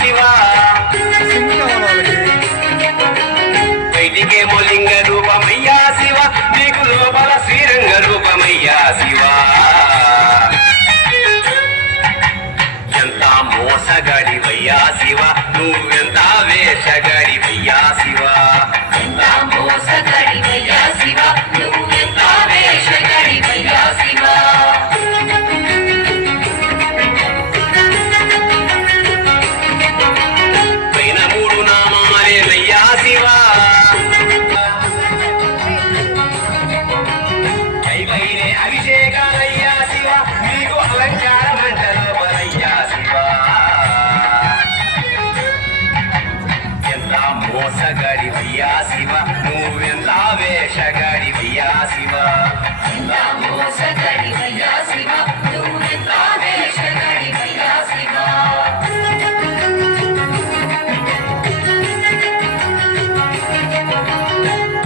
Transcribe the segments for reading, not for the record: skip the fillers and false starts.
శివ బయటికేమో లింగ రూపమయ్యా శివ నీకు లోపల శ్రీరంగ రూపమయ్యా శివ ఎంత మోసగాడివయ్యా శివ నువ్వెంత వేషగాడివయ్యా శివ ఎంత మోసగాడివయ్యా శివ నువ్వెంత వేషగాడివయ్యా శివ పైన మూడు నామాలేనయ్యా శివ పైనే అభిషేకాలయ్యా శివ నీకు అలంకార మంటలోపలయ్యా శివ ఎంత మోసగాడివయ్యా శివ నువ్వెంత వేషగాడివయ్యా శివ ఎంత మోసగాడివయ్యా శివ నువ్వెంత వేషగాడివయ్యా శివ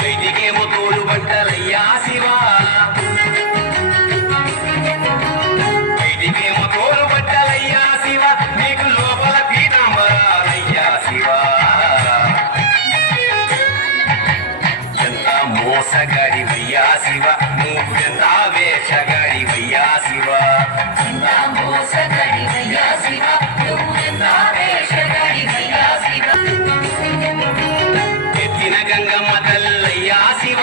బయటికేమో తోలు బట్టలయ్యా శివ బయటికేమో తోలు బట్టలయ్యా శివ నీకు లోపల పీతాంబరాలయ్యా శివ ఎంత మోసగాడివయ్యా శివ నువ్వెంత వేషగాడివయ్యా శివ ఎంత మోసగాడివయ్యా శివ నువ్వెంత వేషగాడివయ్యా శివ ఎత్తిన గంగమ్మ తల్లయ్యా శివ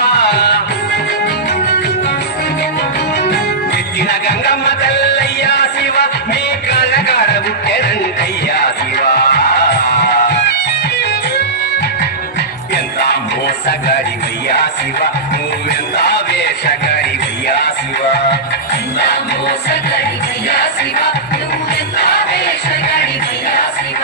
ఎత్తిన గంగమ్మ తల్లయ్యా శివ నీ కళ్ళకాడ బుట్టెనంటయ్యా శివ ఎంత మోసగాడివయ్యా శివ నువ్వెంత వేషగాడివయ్యా శివ ఎంత మోసగాడివయ్యా శివ నువ్వెంత వేషగాడివయ్యా శివ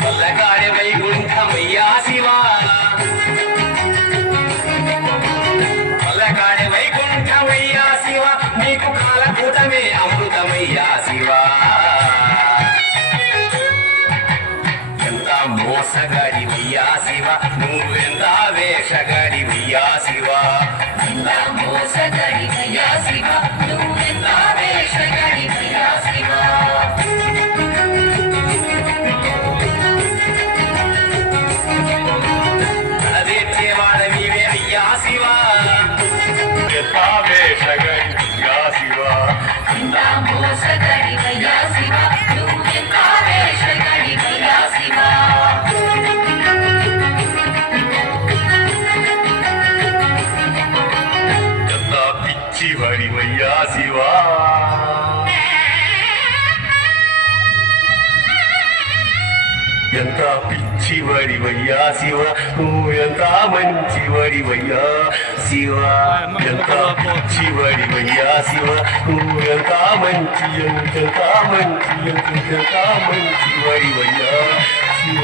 కొల్లగాడి వైకుంఠమయ్యా శివ కొల్లగాడి వైకుంఠమయ్యా శివ నీకు కాలకూటమే అమృతమయ్యా శివ ఎంత మోసగాడివయ్యా శివ నువ్వెంత వేషగాడివయ్యా శివ ఎంత మోసగాడివయ్యా శివ నువ్వెంత వేషగాడివయ్యా శివ కడదెచ్చేవాడ నీవే అయ్యా శివ ఎంత వేషగాడివయ్యా శివ ఎంత మోసగాడివయ్యా శివ నువ్వెంత వేషగాడివయ్యా శివ ఎంత పిచ్చివాడివయ్యా శివ ఎంత పిచ్చివాడివయ్యా శివ నువ్వెంత మంచివాడివయ్యా శివ ఎంత పిచ్చివాడివయ్యా శివ నువ్వెంత మంచి ఎంత మంచివాడివయ్యా శివ